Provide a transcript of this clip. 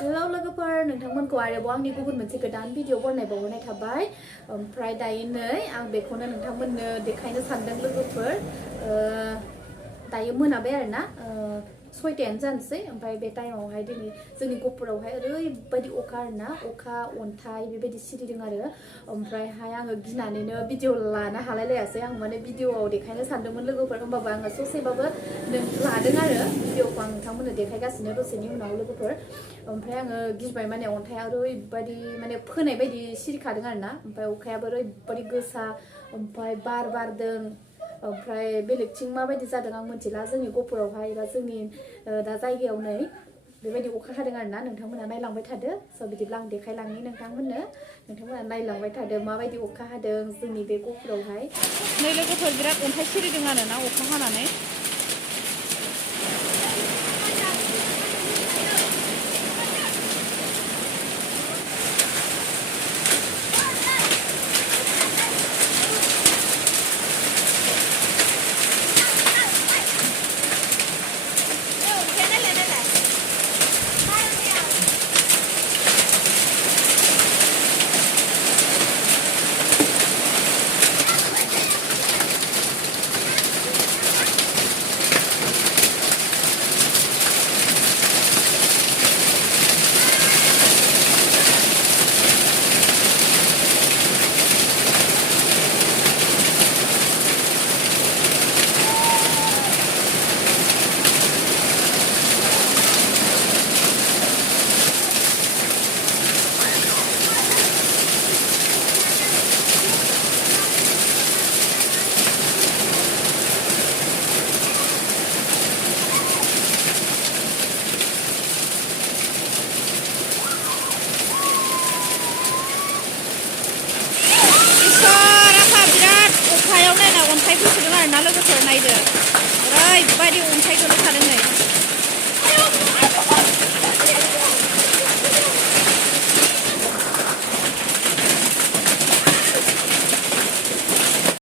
hello लोगोफोर नोंथांमोनखौ आरोबाव आंनि गुबुन मोनसे गोदान भिडिअ बनायबावनाय थाबाय ओमफ्राय दायो नै आं बेखौनो नोंथांमोननो देखायनो सानदों लोगोफोर दायो मोनाबाय आरोना 6टायानो जानोसै ओमफ्राय बे टाइमावहाय दिनै जोंनि गहपुरावहाय ओरैबायदि अखा आरोना अखा अन्थाइ बेबायदि सिरिदों आरो ओमफ्रायहाय आङो गिनानैनो भिडिअ लानो हालायलायासै आं माने भिडिअआव देखायनो सानदोंमोन लोगोफोर होमबाबो आङो ससेबाबो लादों आरो भिडिअखौ आं नोंथांमोननो देखायगासिनो दसेनि उनाव लोगोफोर ओमफ्राय आङो गिबाय माने अन्थाइआ ओरैबायदि माने फोनाय बायदि सिरिखादों आरोना ओमफ्राय अखायाबो ओरैबायदि गोसा ओमफ्राय बार बारदों ओमफ्राय बेलेगथिं माबायदि जादों आं मिथिला जोंनि गहपुरावहाय एबा जोंनि दा जायगायाव नै बेबायदि अखा हादों आरोना नोंथांमोना नायलांबाय थादो स' बिदिब्ला आं देखायलांनि नोंथांमोना नायलांबाय थादो माबायदि अखा हादों जोंनि बे गहपुरावहाय नै लोगोफोर बिराद अन्थाइ सिरिदों आरोना अखा हानानै अन्थाइ फैसोदों आरोना लोगोफोर नायदो ओरैबायदि अन्थाइ गोलैखादों नै